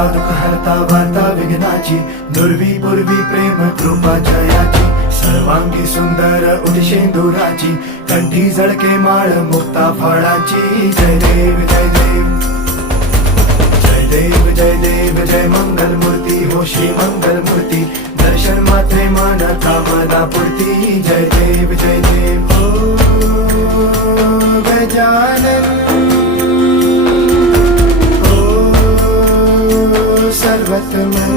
हरता दुःख हरता वार्ता विघ्नाची, दुर्वी पूर्वी प्रेम कृपा जयाची, सर्वांगी सुंदर उदिशेंदुराची, कंठी झळके माळ मुक्ता फळाची. जय देव जय देव जय देव जय देव जय मंगल मूर्ती हो श्री मंगल मूर्ती, दर्शन मात्रे मन कामना पूर्ती. जय देव जय देव हो गजानन हो सर्वतमन.